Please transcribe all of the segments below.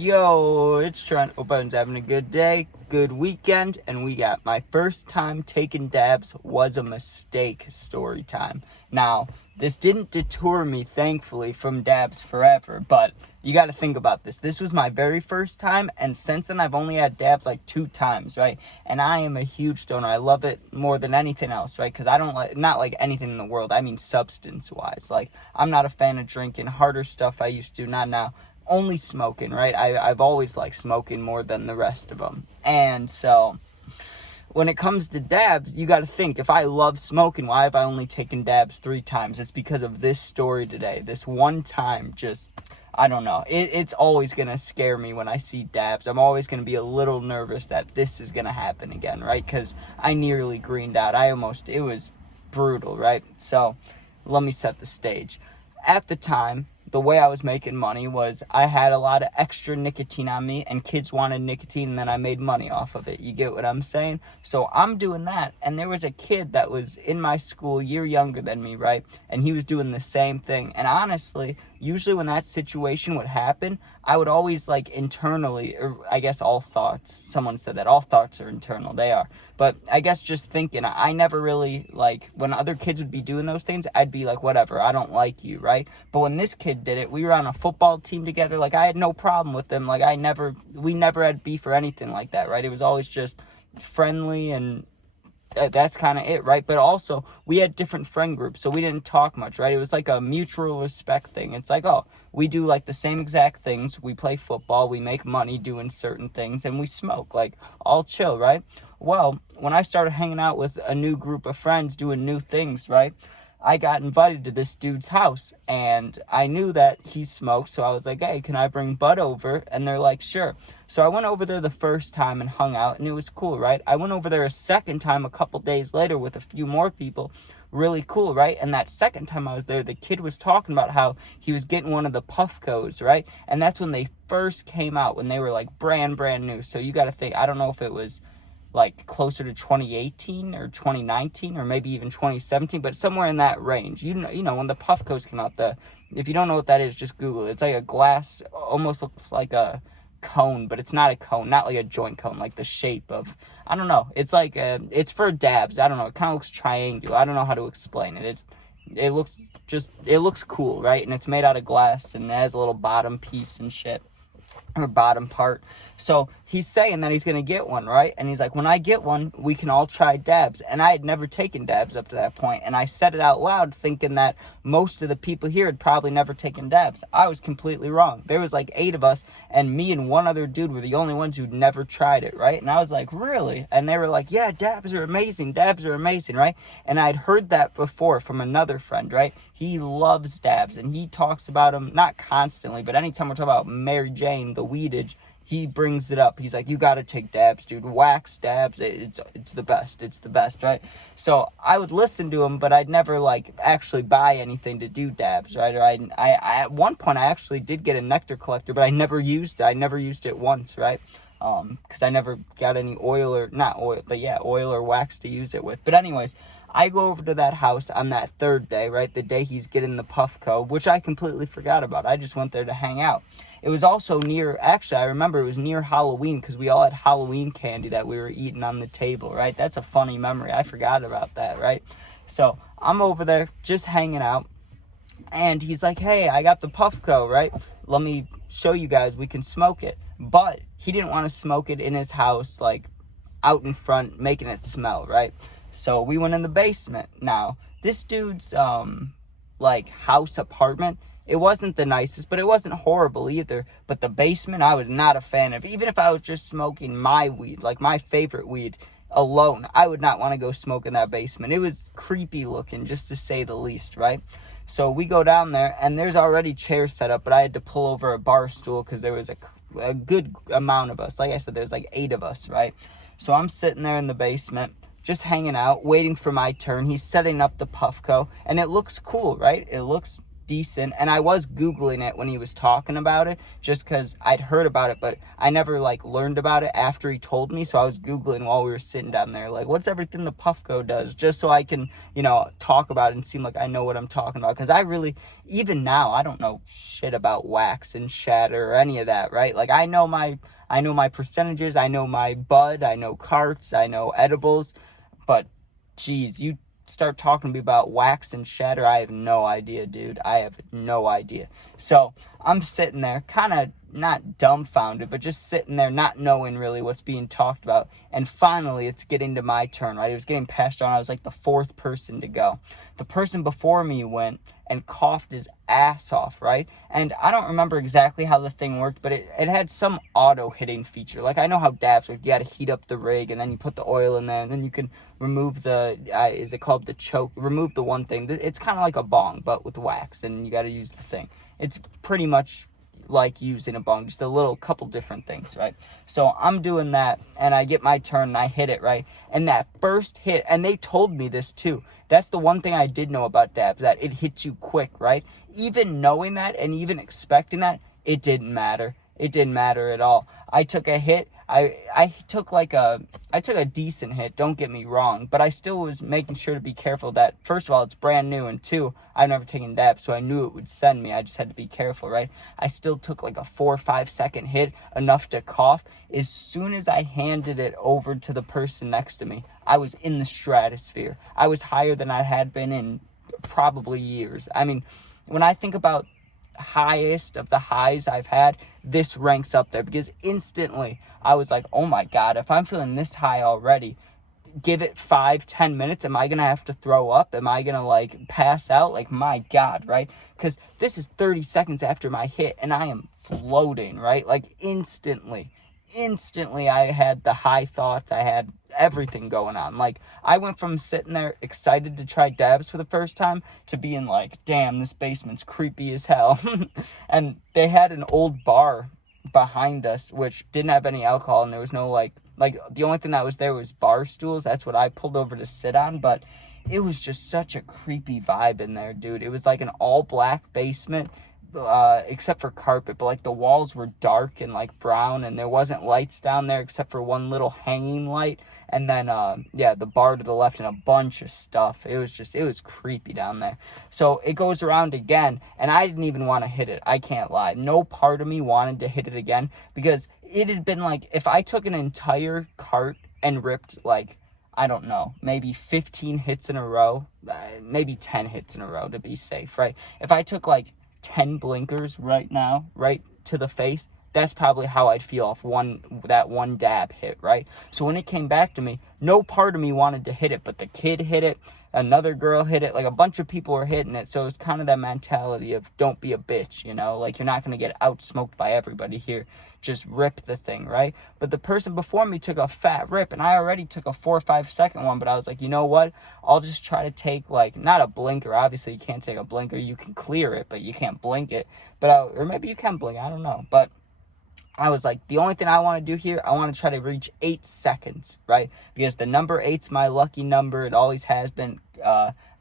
Yo, it's Trent. Hope everyone's having a good day, good weekend, and we got my first time taking dabs was a mistake story time. Now, this didn't deter me, thankfully, from dabs forever, but you got to think about this. This was my very first time, and since then I've only had dabs like 2 times, right? And I am a huge stoner. I love it more than anything else, right? Because I don't not like anything in the world. I mean substance-wise. Like, I'm not a fan of drinking harder stuff I used to, not now. Only smoking, right? I've always liked smoking more than the rest of them. And so when it comes to dabs, you got to think, if I love smoking, why have I only taken dabs 3 times? It's because of this story today. This one time, just, I don't know. It's always going to scare me when I see dabs. I'm always going to be a little nervous that this is going to happen again, right? Because I nearly greened out. It was brutal, right? So let me set the stage. At the time, the way I was making money was I had a lot of extra nicotine on me, and kids wanted nicotine, and then I made money off of it. You get what I'm saying? So I'm doing that, and there was a kid that was in my school a year younger than me, right? And he was doing the same thing. And honestly, usually when that situation would happen, I would always internally, or I guess all thoughts, someone said that all thoughts are internal, they are. But I guess just thinking, I never really, when other kids would be doing those things, I'd be like, whatever, I don't like you, right? But when this kid did it, we were on a football team together, I had no problem with them, we never had beef or anything like that, right? It was always just friendly, and that's kind of it, right? But also, we had different friend groups, so we didn't talk much, right? It was like a mutual respect thing. It's like, oh, we do the same exact things. We play football, we make money doing certain things, and we smoke, all chill, right? Well, when I started hanging out with a new group of friends doing new things, right, I got invited to this dude's house, and I knew that he smoked, so I was like, hey, can I bring Bud over? And they're like, sure. So I went over there the first time and hung out, and it was cool, right? I went over there a second time a couple days later with a few more people. Really cool, right? And that second time I was there, the kid was talking about how he was getting one of the Puffcos, right? And that's when they first came out, when they were brand new. So you got to think, I don't know if it was closer to 2018 or 2019 or maybe even 2017, but somewhere in that range. You know when the Puffcos came out, if you don't know what that is, just Google it. It's like a glass, almost looks like a cone, but it's not a cone, not like a joint cone, the shape of, I don't know. It's it's for dabs. I don't know. It kind of looks triangular. I don't know how to explain it. It looks cool, right? And it's made out of glass, and it has a little bottom piece and shit, or bottom part. So he's saying that he's going to get one, right? And he's like, when I get one, we can all try dabs. And I had never taken dabs up to that point. And I said it out loud thinking that most of the people here had probably never taken dabs. I was completely wrong. There was 8 of us, and me and one other dude were the only ones who'd never tried it, right? And I was like, really? And they were like, yeah, dabs are amazing, right? And I'd heard that before from another friend, right? He loves dabs, and he talks about them, not constantly, but anytime we're talking about Mary Jane, the weedage, he brings it up. He's like, you got to take dabs, dude. Wax dabs. It's the best. It's the best, right? So I would listen to him, but I'd never actually buy anything to do dabs, right? Or I at one point I actually did get a nectar collector, but I never used it. I never used it once, right? Because I never got any oil or wax to use it with. But anyways, I go over to that house on that third day, right? The day he's getting the Puffco, which I completely forgot about. I just went there to hang out. It was also I remember it was near Halloween, because we all had Halloween candy that we were eating on the table, right? That's a funny memory. I forgot about that, right? So I'm over there just hanging out, and he's like, hey, I got the Puffco, right? Let me show you guys, we can smoke it. But he didn't want to smoke it in his house, out in front, making it smell, right? So we went in the basement. Now, this dude's, house apartment, it wasn't the nicest, but it wasn't horrible either. But the basement, I was not a fan of. Even if I was just smoking my weed, my favorite weed, alone, I would not want to go smoke in that basement. It was creepy looking, just to say the least, right? So we go down there, and there's already chairs set up, but I had to pull over a bar stool because there was a good amount of us. Like I said, there's 8 of us, right? So I'm sitting there in the basement, just hanging out, waiting for my turn. He's setting up the Puffco, and it looks cool, right? It looks decent. And I was Googling it when he was talking about it, just because I'd heard about it, but I never like learned about it after he told me. So I was Googling while we were sitting down there, like, what's everything the Puffco does, just so I can, talk about it and seem like I know what I'm talking about. Because I really, even now, I don't know shit about wax and shatter or any of that, right? Like, I know my percentages, I know my bud, I know carts, I know edibles, but geez, you start talking to me about wax and shatter, I have no idea, dude. I have no idea. So I'm sitting there kind of not dumbfounded, but just sitting there not knowing really what's being talked about. And finally it's getting to my turn, right? It was getting passed on. I was like the fourth person to go. The person before me went and coughed his ass off, right? And I don't remember exactly how the thing worked, but it had some auto hitting feature. Like, I know how dabs work. You got to heat up the rig, and then you put the oil in there, and then you can remove the, is it called the choke? Remove the one thing. It's kind of like a bong, but with wax, and you got to use the thing. It's pretty much like using a bong, just a little couple different things, right? So I'm doing that, and I get my turn, and I hit it, right? And that first hit, and they told me this too, that's the one thing I did know about dabs, that it hits you quick, right? Even knowing that and even expecting that, it didn't matter. It didn't matter at all. I took a hit. I took a decent hit, don't get me wrong, but I still was making sure to be careful that, first of all, it's brand new, and two, I've never taken dabs, so I knew it would send me. I just had to be careful, right? I still took like a 4 or 5 second hit, enough to cough. As soon as I handed it over to the person next to me, I was in the stratosphere. I was higher than I had been in probably years. I mean, when I think about highest of the highs I've had, this ranks up there, because instantly I was like, oh my God, if I'm feeling this high already, give it 5-10 minutes, am I gonna have to throw up? Am I gonna like pass out? Like, my God, right? Because this is 30 seconds after my hit and I am floating, right? Like, instantly I had the high thoughts, I had everything going on. Like, I went from sitting there excited to try dabs for the first time to being like, damn, this basement's creepy as hell. And they had an old bar behind us which didn't have any alcohol, and there was no like the only thing that was there was bar stools. That's what I pulled over to sit on, but it was just such a creepy vibe in there, dude. It was like an all black basement, except for carpet, but like the walls were dark and like brown, and there wasn't lights down there except for one little hanging light, and then the bar to the left and a bunch of stuff. It was creepy down there. So it goes around again, and I didn't even want to hit it. I can't lie, no part of me wanted to hit it again, because it had been like, if I took an entire cart and ripped like, I don't know, maybe 15 hits in a row, maybe 10 hits in a row to be safe, right? If I took like 10 blinkers right now, right to the face, that's probably how I'd feel off that one dab hit, right? So when it came back to me, no part of me wanted to hit it, but the kid hit it, another girl hit it, like a bunch of people were hitting it. So it's kind of that mentality of don't be a bitch, like you're not going to get outsmoked by everybody here. Just rip the thing, right? But the person before me took a fat rip, and I already took a 4 or 5 second one, but I was like, you know what? I'll just try to take like, not a blinker. Obviously you can't take a blinker. You can clear it, but you can't blink it. But or maybe you can blink, I don't know. But I was like, the only thing I want to do here, I want to try to reach 8 seconds, right? Because the number 8's my lucky number. It always has been.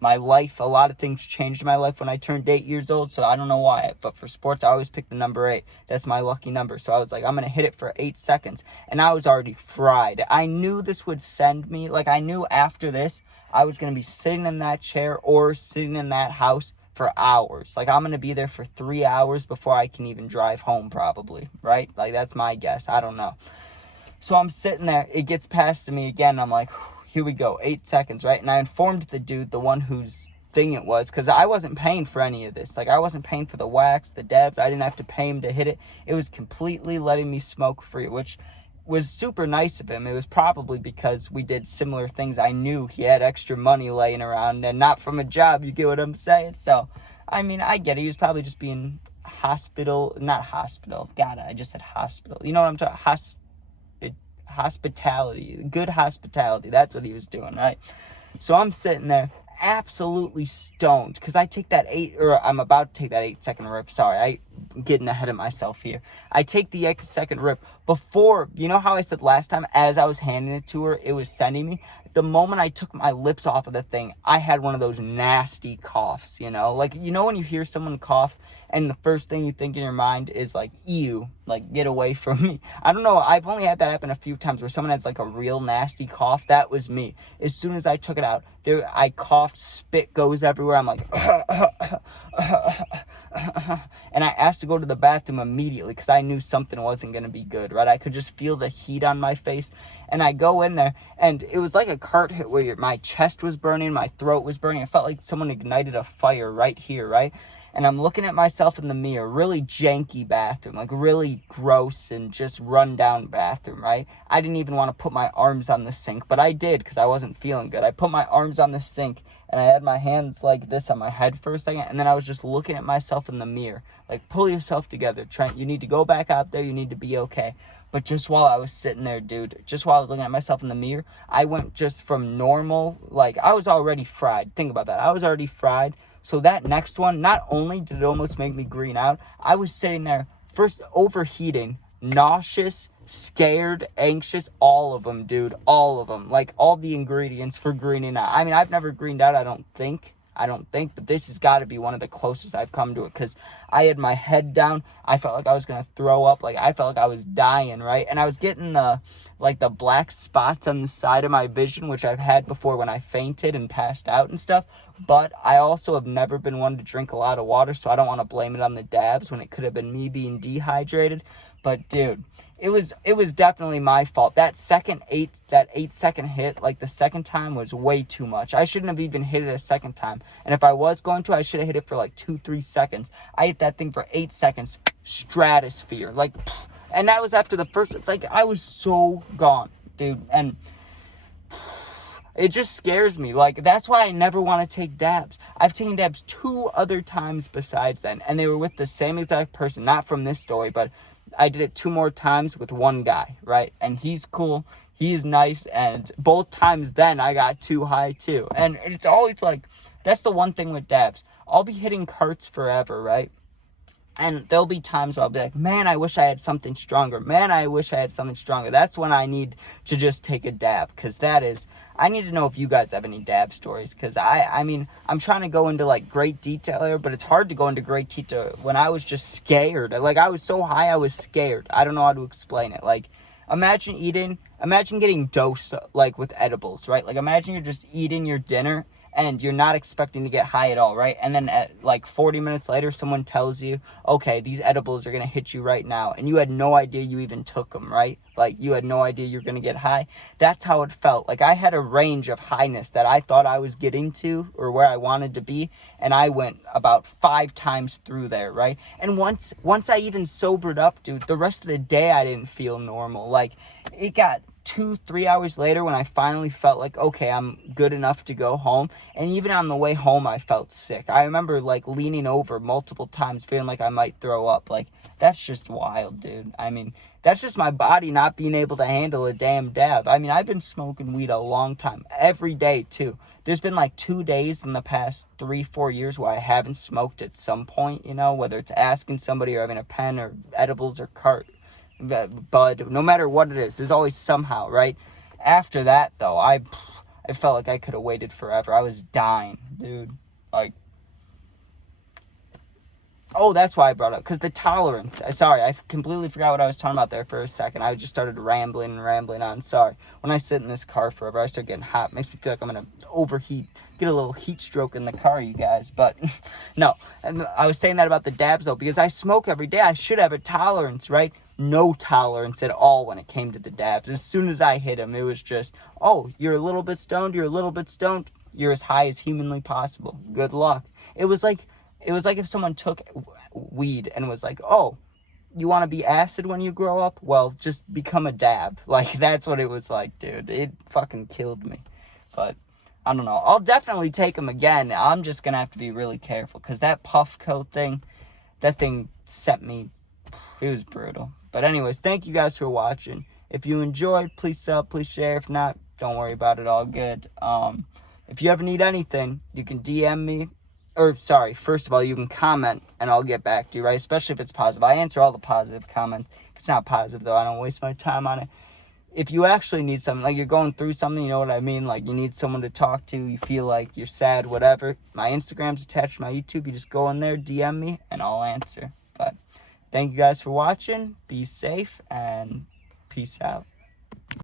My life, a lot of things changed in my life when I turned 8 years old, so I don't know why, but for sports, I always pick the number 8. That's my lucky number. So I was like, I'm going to hit it for 8 seconds, and I was already fried. I knew this would send me, like, I knew after this, I was going to be sitting in that chair or sitting in that house for hours. Like, I'm going to be there for 3 hours before I can even drive home, probably, right? Like, that's my guess. I don't know. So I'm sitting there, it gets past to me again, I'm like, here we go, 8 seconds, right? And I informed the dude, the one whose thing it was, because I wasn't paying for any of this. Like, I wasn't paying for the wax, the dabs. I didn't have to pay him to hit it. It was completely letting me smoke free, which was super nice of him. It was probably because we did similar things. I knew he had extra money laying around, and not from a job, you get what I'm saying? So, I mean, I get it. He was probably just being not hospital. God, I just said hospital. You know what I'm talking about? Hospitality, good hospitality. That's what he was doing, right? So I'm sitting there, absolutely stoned because I take that I'm about to take that 8-second rip. Sorry, I'm getting ahead of myself here. I take the 8-second rip before, you know how I said last time, as I was handing it to her, it was sending me. The moment I took my lips off of the thing, I had one of those nasty coughs, like, when you hear someone cough and the first thing you think in your mind is like, ew, like, get away from me. I don't know, I've only had that happen a few times where someone has like a real nasty cough. That was me. As soon as I took it out, I coughed, spit goes everywhere. I'm like, and I asked to go to the bathroom immediately because I knew something wasn't going to be good, right? I could just feel the heat on my face. And I go in there, and it was like a cart hit where my chest was burning, my throat was burning. It felt like someone ignited a fire right here, right? And I'm looking at myself in the mirror, really janky bathroom, like really gross and just run down bathroom, right? I didn't even want to put my arms on the sink, but I did because I wasn't feeling good. I put my arms on the sink and I had my hands like this on my head for a second, and then I was just looking at myself in the mirror. Like, pull yourself together, Trent. You need to go back out there. You need to be okay. But just while I was sitting there, dude, just while I was looking at myself in the mirror, I went just from normal, like, I was already fried. Think about that. I was already fried. So that next one, not only did it almost make me green out, I was sitting there, first overheating, nauseous, scared, anxious, all of them, dude, all of them. Like, all the ingredients for greening out. I mean, I've never greened out, I don't think, but this has got to be one of the closest I've come to it, because I had my head down. I felt like I was going to throw up. Like, I felt like I was dying, right? And I was getting the black spots on the side of my vision, which I've had before when I fainted and passed out and stuff. But I also have never been one to drink a lot of water, so I don't want to blame it on the dabs when it could have been me being dehydrated. But, dude, it was definitely my fault. That 8-second hit, like the second time, was way too much. I shouldn't have even hit it a second time. And if I was going to, I should have hit it for like 2-3 seconds. I hit that thing for 8 seconds. Stratosphere. Like, and that was after the first, like, I was so gone, dude. And it just scares me. Like, that's why I never want to take dabs. I've taken dabs 2 other times besides then, and they were with the same exact person. Not from this story, but I did it 2 more times with one guy, right? And he's cool, he's nice, and both times then I got too high too. And it's always like, that's the one thing with dabs. I'll be hitting carts forever, right? And there'll be times where I'll be like, man, I wish I had something stronger. Man, I wish I had something stronger. That's when I need to just take a dab, because I need to know if you guys have any dab stories, because I mean, I'm trying to go into like great detail here, but it's hard to go into great detail when I was just scared. Like, I was so high, I was scared. I don't know how to explain it. Like, imagine getting dosed like with edibles, right? Like, imagine you're just eating your dinner and you're not expecting to get high at all, right? And then at like 40 minutes later, someone tells you, okay, these edibles are going to hit you right now. And you had no idea you even took them, right? Like, you had no idea you're going to get high. That's how it felt. Like, I had a range of highness that I thought I was getting to, or where I wanted to be. And I went about 5 times through there, right? And once I even sobered up, dude, the rest of the day I didn't feel normal. Like, it got 2-3 hours later when I finally felt like, okay, I'm good enough to go home. And even on the way home, I felt sick. I remember like leaning over multiple times, feeling like I might throw up. Like, that's just wild, dude. I mean, that's just my body not being able to handle a damn dab. I mean, I've been smoking weed a long time, every day too. There's been like 2 days in the past 3-4 years where I haven't smoked at some point, whether it's asking somebody or having a pen or edibles or bud, no matter what it is, there's always somehow, right? After that, though, I felt like I could have waited forever. I was dying, dude. Like, oh, that's why I brought up, because the tolerance. Sorry, I completely forgot what I was talking about there for a second. I just started rambling on. Sorry. When I sit in this car forever, I start getting hot. It makes me feel like I'm going to overheat, get a little heat stroke in the car, you guys. But no, and I was saying that about the dabs, though, because I smoke every day. I should have a tolerance, right? No tolerance at all when it came to the dabs. As soon as I hit them, it was just, oh, you're a little bit stoned, you're as high as humanly possible. Good luck. It was like if someone took weed and was like, oh, you want to be acid when you grow up? Well, just become a dab. Like, that's what it was like, dude. It fucking killed me. But I don't know. I'll definitely take them again. I'm just going to have to be really careful, because that puff coat thing, that thing sent me, it was brutal. But anyways, thank you guys for watching. If you enjoyed, please sub, please share. If not, don't worry about it, all good. if you ever need anything, you can DM me. Or, sorry, first of all, you can comment, and I'll get back to you, right? Especially if it's positive. I answer all the positive comments. If it's not positive, though, I don't waste my time on it. If you actually need something, like you're going through something, you know what I mean? Like you need someone to talk to, you feel like you're sad, whatever. My Instagram's attached to my YouTube. You just go in there, DM me, and I'll answer. But thank you guys for watching. Be safe, and peace out.